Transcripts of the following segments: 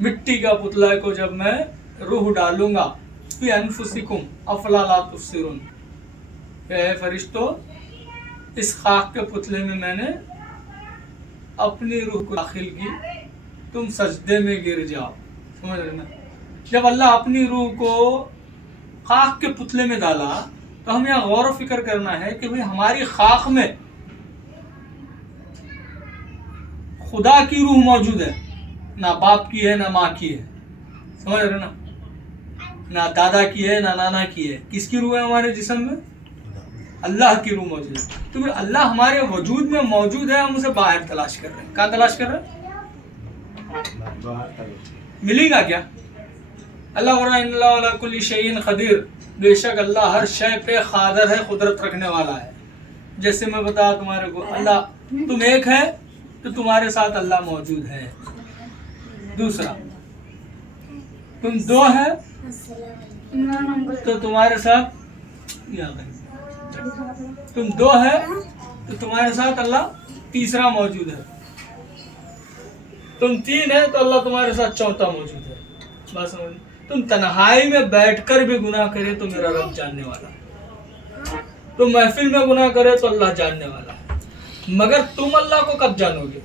مٹی کا پتلا کو جب میں روح ڈالوں گا فی انفسکم افلا لا تبصرون، کہ اے فرشتوں اس خاک کے پتلے میں نے اپنی روح کو داخل کی، تم سجدے میں گر جاؤ. سمجھ رہے نا؟ جب اللہ اپنی روح کو خاک کے پتلے میں ڈالا تو ہمیں یہاں غور و فکر کرنا ہے کہ بھئی ہماری خاک میں خدا کی روح موجود ہے، نہ باپ کی ہے نہ ماں کی ہے. سمجھ رہے نا؟ نہ دادا کی ہے نہ نانا کی ہے. کس کی روح ہے ہمارے جسم میں؟ اللہ کی روح موجود ہے. تو پھر اللہ ہمارے وجود میں موجود ہے، ہم اسے باہر تلاش کر رہے ہیں. کہاں تلاش کر رہے ہیں؟ ملے گا کیا؟ اللہ ورنہ ان اللہ علی کل شیء قدیر، بے شک اللہ ہر شے پہ قادر ہے، قدرت رکھنے والا ہے. جیسے میں بتا تمہارے کو، اللہ تم ایک ہے تو تمہارے ساتھ اللہ موجود ہے. دوسرا، تم دو ہے تو تمہارے ساتھ تم دو ہے تو تمہارے ساتھ اللہ تیسرا موجود ہے. تم تین ہے تو اللہ تمہارے ساتھ چوتھا موجود ہے. بات سمجھ؟ تم تنہائی میں بیٹھ کر بھی گناہ کرے تو میرا رب جاننے والا ہے. تم محفل میں گناہ کرے تو اللہ جاننے والا ہے. مگر تم اللہ کو کب جانو گے؟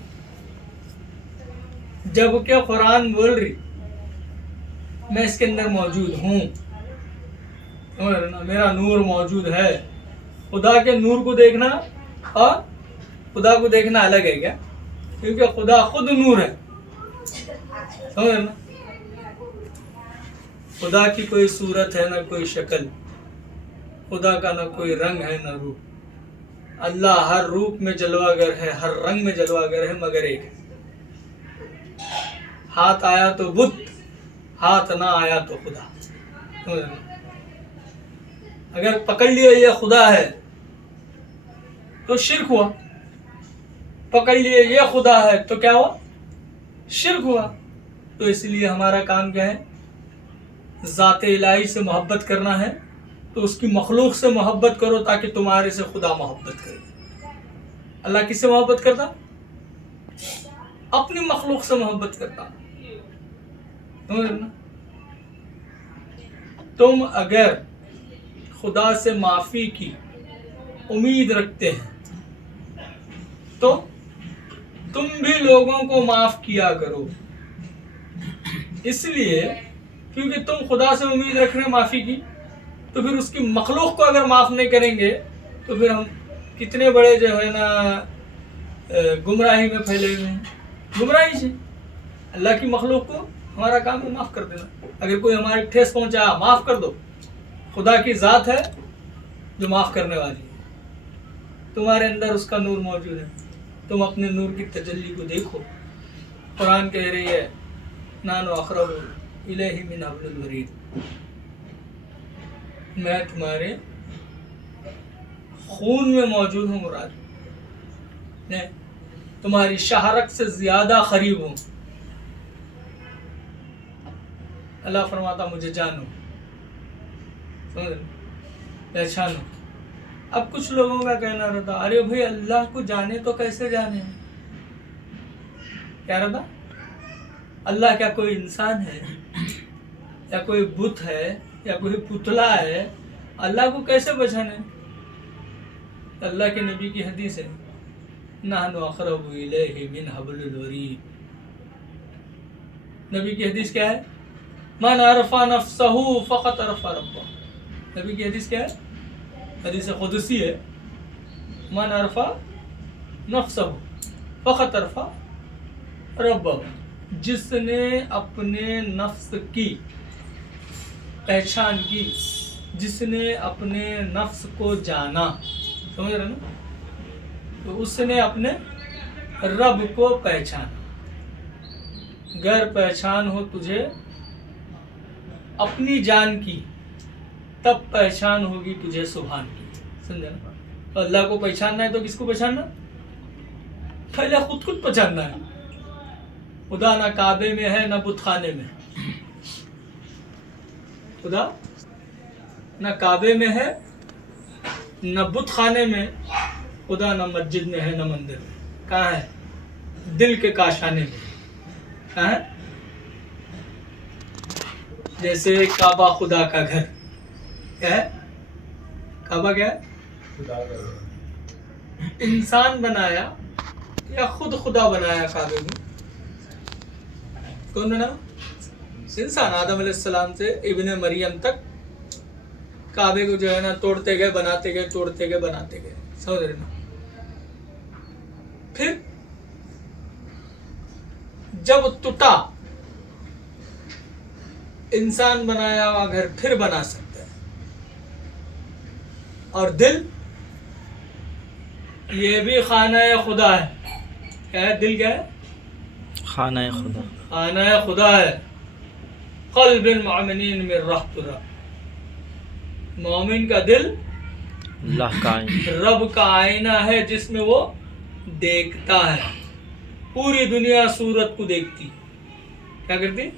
جب کہ قرآن بول رہی میں اس کے اندر موجود ہوں، میرا نور موجود ہے. خدا کے نور کو دیکھنا اور خدا کو دیکھنا الگ ہے کیا؟ کیونکہ خدا خود نور ہے. سمجھ نا؟ خدا کی کوئی صورت ہے نہ کوئی شکل، خدا کا نہ کوئی رنگ ہے نہ روپ. اللہ ہر روپ میں جلوہ گر ہے، ہر رنگ میں جلوہ گر ہے، مگر ایک ہے. ہاتھ آیا تو بت، ہاتھ نہ آیا تو خدا. سمجھ نا؟ اگر پکڑ لیا یہ خدا ہے تو شرک ہوا، پکڑ لیے یہ خدا ہے تو کیا ہوا؟ شرک ہوا. تو اس لیے ہمارا کام کیا ہے؟ ذات الہی سے محبت کرنا ہے تو اس کی مخلوق سے محبت کرو تاکہ تمہارے سے خدا محبت کرے. اللہ کس سے محبت کرتا؟ اپنی مخلوق سے محبت کرتا. تم اگر خدا سے معافی کی امید رکھتے ہیں تو تم بھی لوگوں کو معاف کیا کرو. اس لیے کیونکہ تم خدا سے امید رکھ رہے ہیں معافی کی، تو پھر اس کی مخلوق کو اگر معاف نہیں کریں گے تو پھر ہم کتنے بڑے جو ہے نا گمراہی میں پھیلے ہوئے ہیں. گمراہی سے اللہ کی مخلوق کو ہمارا کام ہے معاف کر دینا. اگر کوئی ہمارے ٹھیس پہنچا معاف کر دو. خدا کی ذات ہے جو معاف کرنے والی ہے. تمہارے اندر اس کا نور موجود ہے، تم اپنے نور کی تجلی کو دیکھو. قرآن کہہ رہی ہے نحن اقرب الیہ من حبل الورید، میں تمہارے خون میں موجود ہوں مراد، میں تمہاری شہرت سے زیادہ قریب ہوں. اللہ فرماتا مجھے جانو، سمجھ پہچانو. اب کچھ لوگوں کا کہنا رہتا ارے بھائی اللہ کو جانے تو کیسے جانے؟ کیا رہتا؟ اللہ کیا کوئی انسان ہے یا کوئی بت ہے یا کوئی پتلا ہے؟ اللہ کو کیسے پہچانے؟ اللہ کے نبی کی حدیث ہے نحن اقرب الیہ من حبل الورید. نبی کی حدیث کیا ہے؟ من عرف نفسہ فقط عرف ربہ. نبی کی حدیث کیا ہے؟ حدیث قدسی ہے من عرف نفسہ فقط عرف ربہ. جس نے اپنے نفس کی پہچان کی، جس نے اپنے نفس کو جانا، سمجھ رہے نا، تو اس نے اپنے رب کو پہچانا. گر پہچان ہو تجھے اپنی جان کی تب پہچان ہوگی تجھے سبحان کی. سمجھا نا؟ تو اللہ کو پہچاننا ہے تو کس کو پہچاننا؟ پہلے خود پہچاننا ہے. خدا نہ کعبے میں ہے نہ بت خانے میں. خدا نہ کعبے میں ہے نہ بت خانے میں. خدا نہ مسجد میں ہے نہ مندر میں. کہاں ہے؟ دل کے کاشانے میں. کہاں ہے؟ جیسے کعبہ خدا کا گھر، کیا ہے کعبہ؟ کیا ہے؟ خدا کا انسان بنایا یا خود خدا بنایا کعبے کو؟ کون بنا؟ انسان، آدم علیہ السلام سے ابن مریم تک کعبے کو جو ہے نا توڑتے گئے، بناتے گئے، توڑتے گئے، بناتے گئے، سمجھ رہے نا؟ پھر جب ٹوٹا، انسان بنایا ہوا گھر پھر بنا سکتا ہے. اور دل، یہ بھی خانہ خدا ہے. کیا ہے دل؟ کیا ہے؟ خانہ خدا. خانہ خدا ہے. قلب المؤمنین من رحت رب، مومن کا دل اللہ کا آئینہ، رب کا آئینہ ہے جس میں وہ دیکھتا ہے. پوری دنیا صورت کو دیکھتی، کیا کرتی؟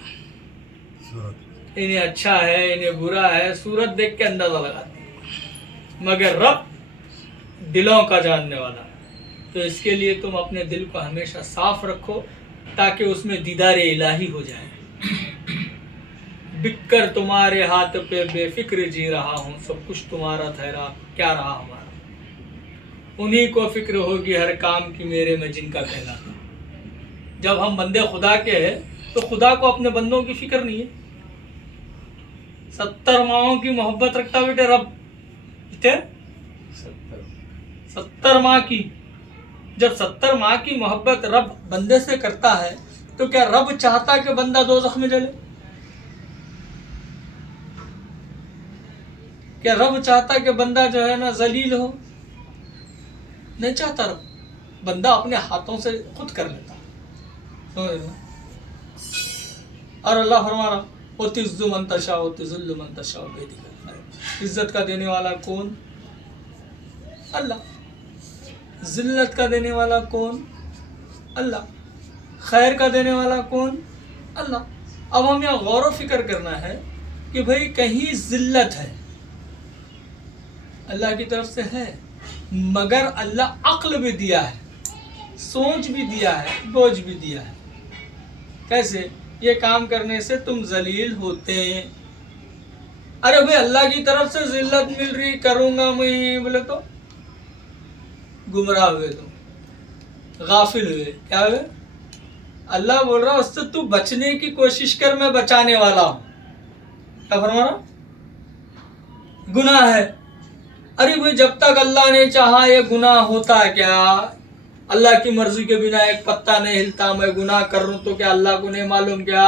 انہیں اچھا ہے، انہیں برا ہے، صورت دیکھ کے اندازہ لگاتی، مگر رب دلوں کا جاننے والا ہے. تو اس کے لیے تم اپنے دل کو ہمیشہ صاف رکھو تاکہ اس میں دیدار الہی ہو جائے. بک کر تمہارے ہاتھ پہ بے فکر جی رہا ہوں، سب کچھ تمہارا ٹھہرا کیا رہا ہمارا. انہی کو فکر ہوگی ہر کام کی میرے میں جن کا کہلاتا. جب ہم بندے خدا کے ہیں تو خدا کو اپنے بندوں کی فکر نہیں ہے. 70 ماہوں کی محبت رکھتا بیٹے رب، بیٹے 70 ماہ کی. جب 70 ماہ کی محبت رب بندے سے کرتا ہے تو کیا رب چاہتا کہ بندہ دوزخ میں جلے؟ کیا رب چاہتا کہ بندہ جو ہے نا ذلیل ہو؟ نہیں چاہتا. رب بندہ اپنے ہاتھوں سے خود کر لیتا. اور اللہ فرما رہا وَتُعِزُّ مَن تَشَاءُ وَتُذِلُّ مَن تَشَاءُ بِيَدِكَ الْخَيْرُ. عزت کا دینے والا کون؟ اللہ. ذلت کا دینے والا کون؟ اللہ. خیر کا دینے والا کون؟ اللہ. اب ہم یہاں غور و فکر کرنا ہے کہ بھئی کہیں ذلت ہے اللہ کی طرف سے ہے، مگر اللہ عقل بھی دیا ہے، سوچ بھی دیا ہے، بوجھ بھی دیا ہے. کیسے؟ یہ کام کرنے سے تم ذلیل ہوتے ہیں. ارے بھئی اللہ کی طرف سے ذلت مل رہی، کروں گا میں بولے تو گمراہ ہوئے، تم غافل ہوئے. کیا ہوئے؟ اللہ بول رہا اس سے تو بچنے کی کوشش کر، میں بچانے والا ہوں. کیا فرما رہا؟ گناہ ہے. ارے بھئی جب تک اللہ نے چاہا یہ گناہ ہوتا ہے کیا؟ اللہ کی مرضی کے بنا ایک پتا نہیں ہلتا. میں گناہ کر رہا ہوں تو کیا اللہ کو نہیں معلوم؟ کیا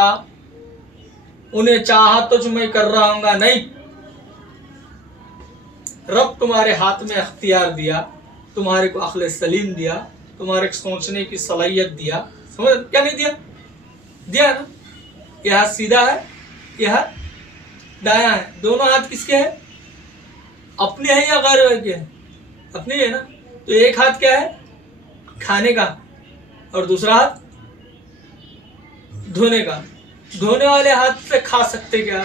انہیں چاہا تو میں کر رہا ہوں گا؟ نہیں. رب تمہارے ہاتھ میں اختیار دیا، تمہارے کو عقل سلیم دیا، تمہارے کو سوچنے کی صلاحیت دیا. سمجھ کیا نہیں دیا؟ دیا نا. یہ ہاتھ سیدھا ہے، یہ ہاتھ دایاں ہے. دونوں ہاتھ کس کے ہیں؟ اپنے ہیں یا غیر کے ہیں؟ اپنے ہے نا. تو ایک ہاتھ کیا ہے؟ کھانے کا، اور دوسرا ہاتھ دھونے کا. دھونے والے ہاتھ سے کھا سکتے کیا؟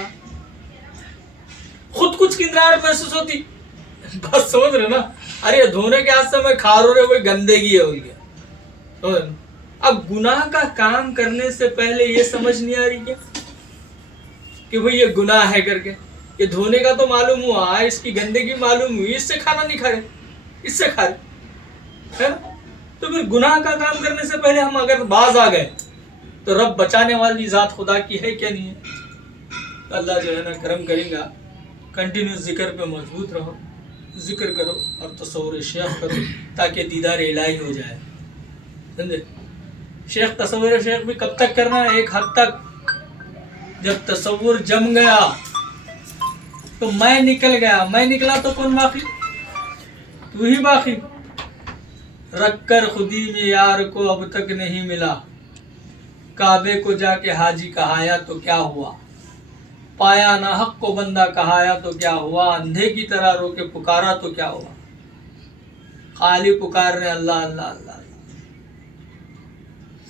خود کچھ کندراہٹ محسوس ہوتی؟ بس سمجھ رہے نا. ارے دھونے کے ہاتھ سے میں کھا رہا ہوں، کوئی گندگی ہے ہو گیا. اب گناہ کا کام کرنے سے پہلے یہ سمجھ نہیں آ رہی کیا کہ بھئی یہ گناہ ہے کر کے؟ یہ دھونے کا تو معلوم ہوا، اس کی گندگی معلوم ہوئی، اس سے کھانا نہیں کھا رہے، اس سے کھا رہے ہے نا. تو پھر گناہ کا کام کرنے سے پہلے ہم اگر باز آ گئے تو رب بچانے والی ذات خدا کی ہے کیا نہیں ہے؟ اللہ جو ہے نا کرم کریں گا. کنٹینیو ذکر پہ مضبوط رہو، ذکر کرو اور تصور شیخ کرو تاکہ دیدار الہی ہو جائے. سمجھے؟ شیخ تصور شیخ بھی کب تک کرنا ہے؟ ایک حد تک. جب تصور جم گیا تو میں نکل گیا، میں نکلا تو کون باقی؟ تو ہی باقی. رکھ کر خودی میں یار کو اب تک نہیں ملا، کعبے کو جا کے حاجی کہایا تو کیا ہوا، پایا نہ حق کو بندہ کہایا تو کیا ہوا، اندھے کی طرح رو کے پکارا تو کیا ہوا. خالی پکار رہے اللہ اللہ اللہ.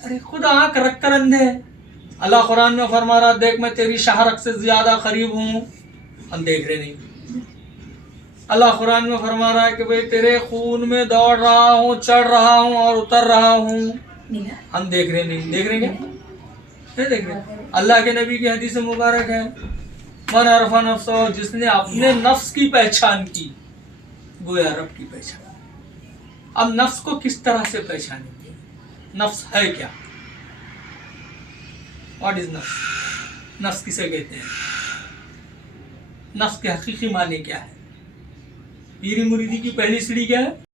ارے خود آنکھ رکھ کر اندھے. اللہ قرآن میں فرما رہا دیکھ میں تیری شہرت سے زیادہ قریب ہوں، ہم دیکھ رہے نہیں. اللہ قرآن میں فرما رہا ہے کہ بھئی تیرے خون میں دوڑ رہا ہوں، چڑھ رہا ہوں اور اتر رہا ہوں، ہم دیکھ رہے نہیں. دیکھ رہے کیا؟ نہیں دیکھ رہے. اللہ کے نبی کی حدیث مبارک ہے من عرف نفسہ، جس نے اپنے نفس کی پہچان کی گویا رب کی پہچان۔ اب نفس کو کس طرح سے پہچانیں گے؟ نفس ہے کیا؟ واٹ از نفس؟ نفس کسے کہتے ہیں؟ نفس کے حقیقی معنی کیا ہے؟ پیری مریدی کی پہلی سیڑھی کیا ہے؟